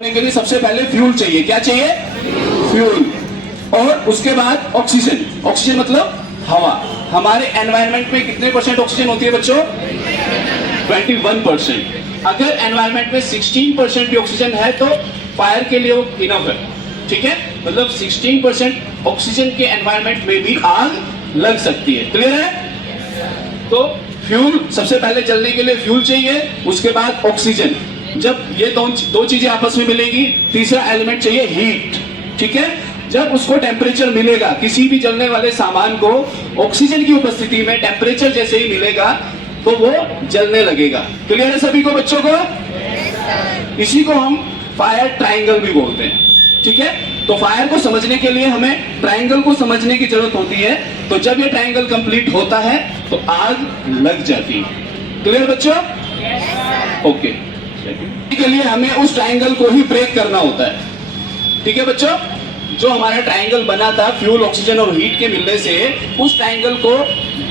के लिए सबसे पहले फ्यूल चाहिए। क्या चाहिए? फ्यूल। और उसके बाद ऑक्सीजन। ऑक्सीजन मतलब हवा। हमारे एनवायरनमेंट में कितने % ऑक्सीजन होती है बच्चों? 21%। अगर एनवायरनमेंट में 16% भी ऑक्सीजन है तो फायर के लिए वो इनफ है। ठीक है, मतलब 16% ऑक्सीजन के एनवायरनमेंट में भी आग लग सकती है। क्लियर है? तो फ्यूल, सबसे पहले जलने के लिए फ्यूल चाहिए, उसके बाद ऑक्सीजन। जब ये दो चीजें आपस में मिलेंगी, तीसरा एलिमेंट चाहिए हीट। ठीक है, जब उसको टेम्परेचर मिलेगा, किसी भी जलने वाले सामान को ऑक्सीजन की उपस्थिति में टेम्परेचर जैसे ही मिलेगा तो वो जलने लगेगा। क्लियर है सभी को बच्चों को? इसी को हम फायर ट्रायंगल भी बोलते हैं। ठीक है, तो फायर को समझने के लिए हमें ट्रायंगल को समझने की जरूरत होती है। तो जब ये ट्रायंगल कंप्लीट होता है तो आग लग जाती है। क्लियर बच्चों? ओके। के लिए हमें उस ट्रायंगल को ही ब्रेक करना होता है। ठीक है बच्चों, जो हमारा ट्रायंगल बना था फ्यूल, ऑक्सीजन और हीट के मिलने से, उस ट्रायंगल को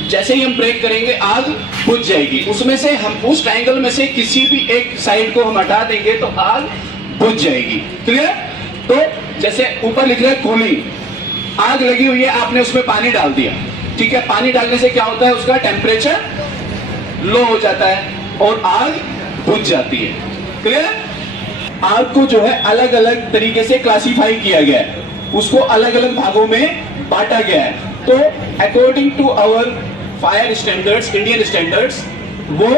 जैसे ही हम ब्रेक करेंगे आग बुझ जाएगी। उसमें से हम उस ट्रायंगल में से किसी भी एक साइड को हम हटा देंगे तो आग बुझ जाएगी। क्लियर? तो जैसे ऊपर लिख रहा है कूलिंग, आग लगी हुई है, आपने उसमें पानी डाल दिया। ठीक है, पानी डालने से क्या होता है? उसका टेम्परेचर लो हो जाता है और आग बुझ जाती है। क्लियर? आग को जो है अलग अलग तरीके से क्लासिफाई किया गया है, उसको अलग अलग भागों में बांटा गया है। तो according to our fire standards, Indian standards, वो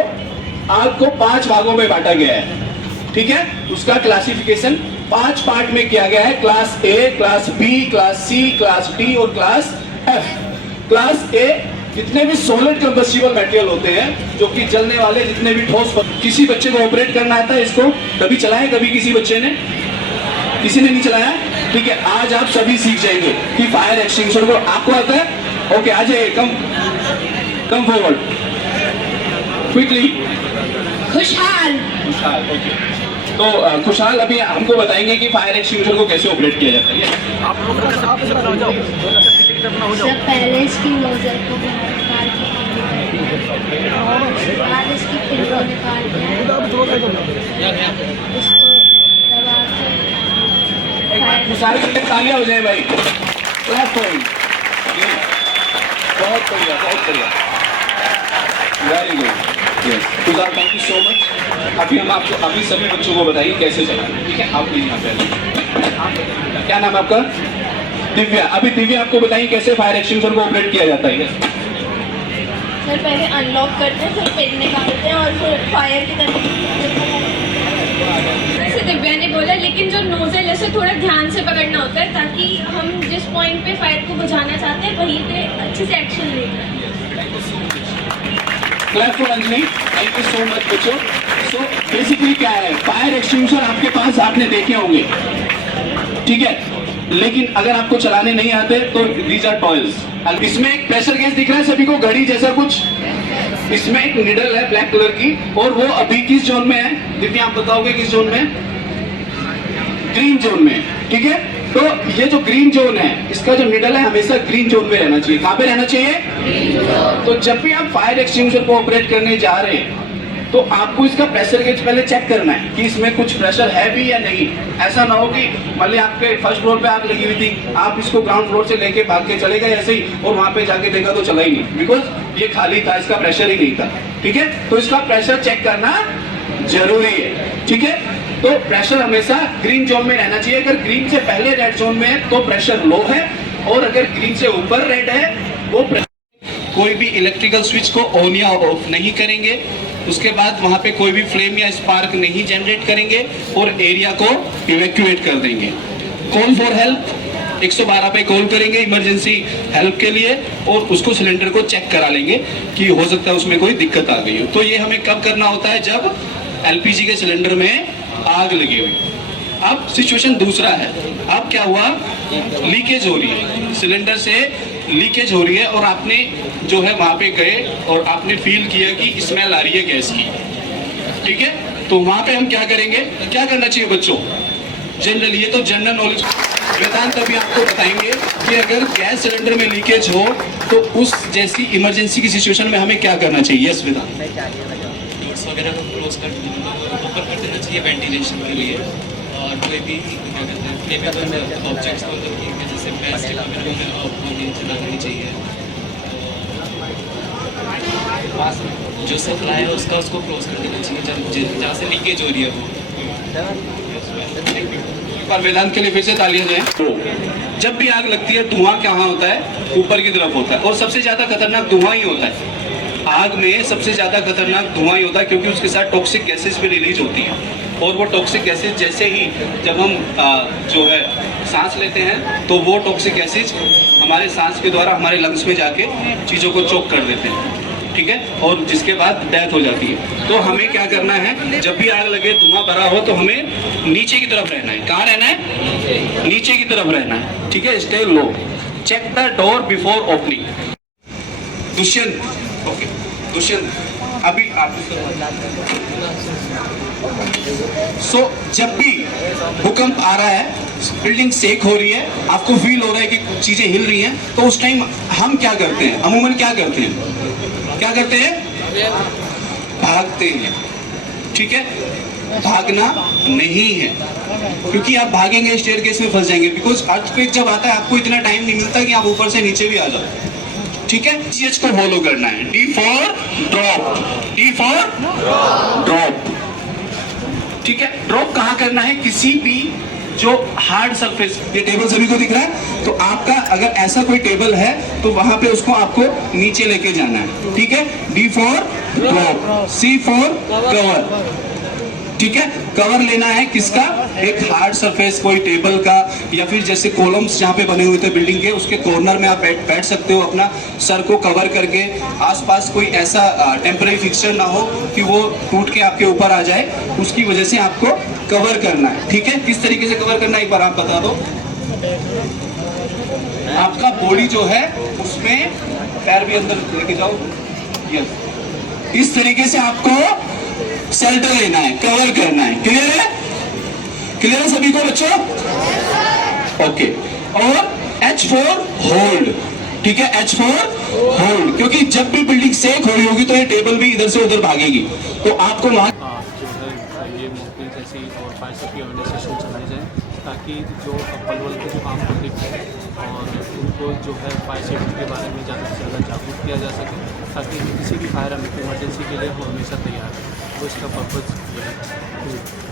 आग को 5 भागों में बांटा गया है। ठीक है, उसका क्लासिफिकेशन 5 पार्ट में किया गया है, class A, class B, class C, class D और क्लास एफ। क्लास ए जितने भी सॉलिड कंबस्टिबल मटेरियल होते हैं, जो कि जलने वाले जितने भी ठोस। किसी बच्चे को ऑपरेट करना आता है इसको? कभी चलाया? कभी किसी बच्चे ने? किसी ने नहीं चलाया? ठीक है, आज आप सभी सीख जाएंगे कि फायर एक्सटिंग्विशर को आपको आता है। ओके, आ जाइए, कम फॉरवर्ड क्विकली। खुशहाल। ओके, तो खुशहाल अभी हमको बताएंगे कि फायर एक्सटिंग्विशर को कैसे ऑपरेट किया जाता है। आप लोग का साथ से हो जाओ, सब पहले इसकी नोजल को निकाल के बाद इसकी पिन को निकाल के इसको दबा के सारे के तालियां हो जाए भाई, क्लैप पॉइंट। बहुत बढ़िया, बहुत बढ़िया, very good. Yes Tushar, thank you so much. अभी हम आपको, अभी सभी बच्चों को बताइए कैसे चलाना। ठीक है, आप प्लीज यहाँ पे। क्या नाम है आपका? दिव्या। अभी दिव्या आपको बताइए कैसे फायर एक्सटिंग्विशर को ऑपरेट किया जाता है। सर पहले अनलॉक करते हैं, फिर पिन निकालते हैं और फिर फायर की तरफ। जैसे दिव्या ने बोला, लेकिन जो नोजल है उसे थोड़ा ध्यान से पकड़ना होता है ताकि हम जिस पॉइंट पे फायर को बुझाना चाहते हैं वहीं पे अच्छे से एक्शन ले पाएं। Clap for Anjali, thank you so much बच्चों। सो बेसिकली क्या है, फायर एक्सटिंग्विशर आपके पास आपने देखे होंगे, ठीक है, लेकिन अगर आपको चलाने नहीं आते तो दीज आर टॉयज। इसमें एक प्रेशर गेज दिख रहा है सभी को, घड़ी जैसा कुछ। इसमें एक निडल है ब्लैक कलर की, और वो अभी किस जोन में है? दिव्या आप बताओगे किस जोन में? ग्रीन जोन में। ठीक है, तो ये जो ग्रीन जोन है, इसका जो निडल है हमेशा ग्रीन जोन में रहना चाहिए। कहां पे रहना चाहिए? तो जब भी आप फायर एक्सटिंग्विशर को ऑपरेट करने जा रहे हैं तो आपको इसका प्रेशर गेज पहले चेक करना है कि इसमें कुछ प्रेशर है भी या नहीं। ऐसा ना हो कि मान लीजिए आपके फर्स्ट फ्लोर पे आग लगी हुई थी, आप इसको ग्राउंड फ्लोर से लेके भाग के चले गए ऐसे ही, और वहां पे जाके देखा तो चला ही नहीं, बिकॉज ये खाली था, इसका प्रेशर ही नहीं था। ठीक है, तो इसका प्रेशर चेक करना जरूरी है। ठीक है, तो प्रेशर हमेशा ग्रीन जोन में रहना चाहिए। अगर ग्रीन से पहले रेड जोन में है तो प्रेशर लो है, और अगर ग्रीन से ऊपर रेड है वो कोई भी इलेक्ट्रिकल स्विच को ऑन या ऑफ नहीं करेंगे। उसके बाद वहां पे कोई भी फ्लेम या स्पार्क नहीं जनरेट करेंगे और एरिया को इवैक्यूएट कर देंगे। कॉल फॉर हेल्प, 112 पे कॉल करेंगे इमरजेंसी हेल्प के लिए, और उसको सिलेंडर को चेक करा लेंगे कि हो सकता है उसमें कोई दिक्कत आ गई हो। तो ये हमें कब करना होता है? जब एलपीजी के सिलेंडर में आग लगी हुई। अब सिचुएशन दूसरा है, अब क्या हुआ? लीकेज हो रही है, सिलेंडर से लीकेज हो रही है, और आपने जो है वहां पे गए और आपने फील किया कि स्मेल आ रही है गैस की। ठीक है, तो वहां पे हम क्या करेंगे? क्या करना चाहिए बच्चों? जनरली, ये तो जनरल नॉलेज, वेदांत अभी आपको बताएंगे कि अगर गैस सिलेंडर में लीकेज हो तो उस जैसी इमरजेंसी की सिचुएशन में हमें क्या करना चाहिए। यस वेदांत। वगैरह को क्लोज कर ओपन कर देना चाहिए वेंटिलेशन के लिए, और कोई भी क्या कहते हैं फ्लेमेबल ऑब्जेक्ट्स को मतलब कि जैसे प्लास्टिक वगैरह में आपको नहीं चलानी चाहिए। जो सप्लाई है उसका उसको क्लोज कर देना चाहिए जहाँ से लीकेज हो रही है वो। और वेदांत के लिए फिर से तालियां दें। जब भी आग लगती है धुआं कहाँ होता है? ऊपर की तरफ होता है, और सबसे ज्यादा खतरनाक धुआं ही होता है। आग में सबसे ज्यादा खतरनाक धुआं ही होता है, क्योंकि उसके साथ टॉक्सिक गैसेस भी रिलीज होती है, और वो टॉक्सिक गैसेस जैसे ही जब हम जो है सांस लेते हैं तो वो टॉक्सिक गैसेस हमारे सांस के द्वारा हमारे लंग्स में जाके चीजों को चोक कर देते हैं, ठीक है, और जिसके बाद डेथ हो जाती है। तो हमें क्या करना है, जब भी आग लगे धुआं भरा हो तो हमें नीचे की तरफ रहना है। कहाँ रहना है? नीचे की तरफ रहना है, ठीक है। Stay low, check the door before opening. Dushyant, okay Dushyant, अभी आप जब भी भूकंप आ रहा है, बिल्डिंग शेक हो रही है, आपको फील हो रहा है कि चीजें हिल रही हैं, तो उस टाइम हम क्या करते हैं? अमूमन क्या करते हैं? क्या करते हैं? भागते हैं, ठीक है। भागना नहीं है, क्योंकि आप भागेंगे स्टेयरकेस में फंस जाएंगे। बिकॉज अर्थक्वेक जब आता है आपको इतना टाइम नहीं मिलता कि आप ऊपर से नीचे भी आ जाओ, ठीक है। चीज को फॉलो करना है। D for drop, D for drop, ठीक है। ड्रॉप कहाँ करना है? किसी भी जो हार्ड सरफेस, ये टेबल सभी को दिख रहा है, तो आपका अगर ऐसा कोई टेबल है तो वहां पे उसको आपको नीचे लेके जाना है, ठीक है। D for drop, C for cover, ठीक है। कवर लेना है किसका? एक हार्ड सरफेस, कोई टेबल का, या फिर जैसे कॉलम्स जहाँ पे बने हुए थे बिल्डिंग के, उसके कॉर्नर में आप बैठ सकते हो, अपना सर को कवर करके। आसपास कोई ऐसा टेम्पररी फिक्सचर ना हो कि वो टूट के आपके ऊपर आ जाए, उसकी वजह से आपको कवर करना है, ठीक है। किस तरीके से कवर करना है एक बार आप बता दो। आपका बॉडी जो है उसमें पैर भी अंदर लेके जाओ, यस। इस तरीके से आपको शेल्टर लेना है, कवर करना है। क्लियर है? क्लियर है सभी को बच्चों? ओके। और H फॉर होल्ड, ठीक है। H फॉर होल्ड, क्योंकि जब भी बिल्डिंग शेक हो रही होगी तो ये टेबल भी इधर से उधर भागेगी, तो आपको वहां जो है ये मॉकड्रिल जैसी और फायर सेफ्टी अवेयरनेस सेशन चलाए जाए, ताकि जो पलवल के जो आम पब्लिक है और उनको जो है फायर सेफ्टी के बारे में ज़्यादा से ज़्यादा जागरूक किया जा सके, ताकि किसी भी फायर इमरजेंसी के लिए हम हमेशा तैयार हैं। वो इसका पर्पज़ जो है।